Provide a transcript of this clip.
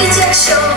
rejection.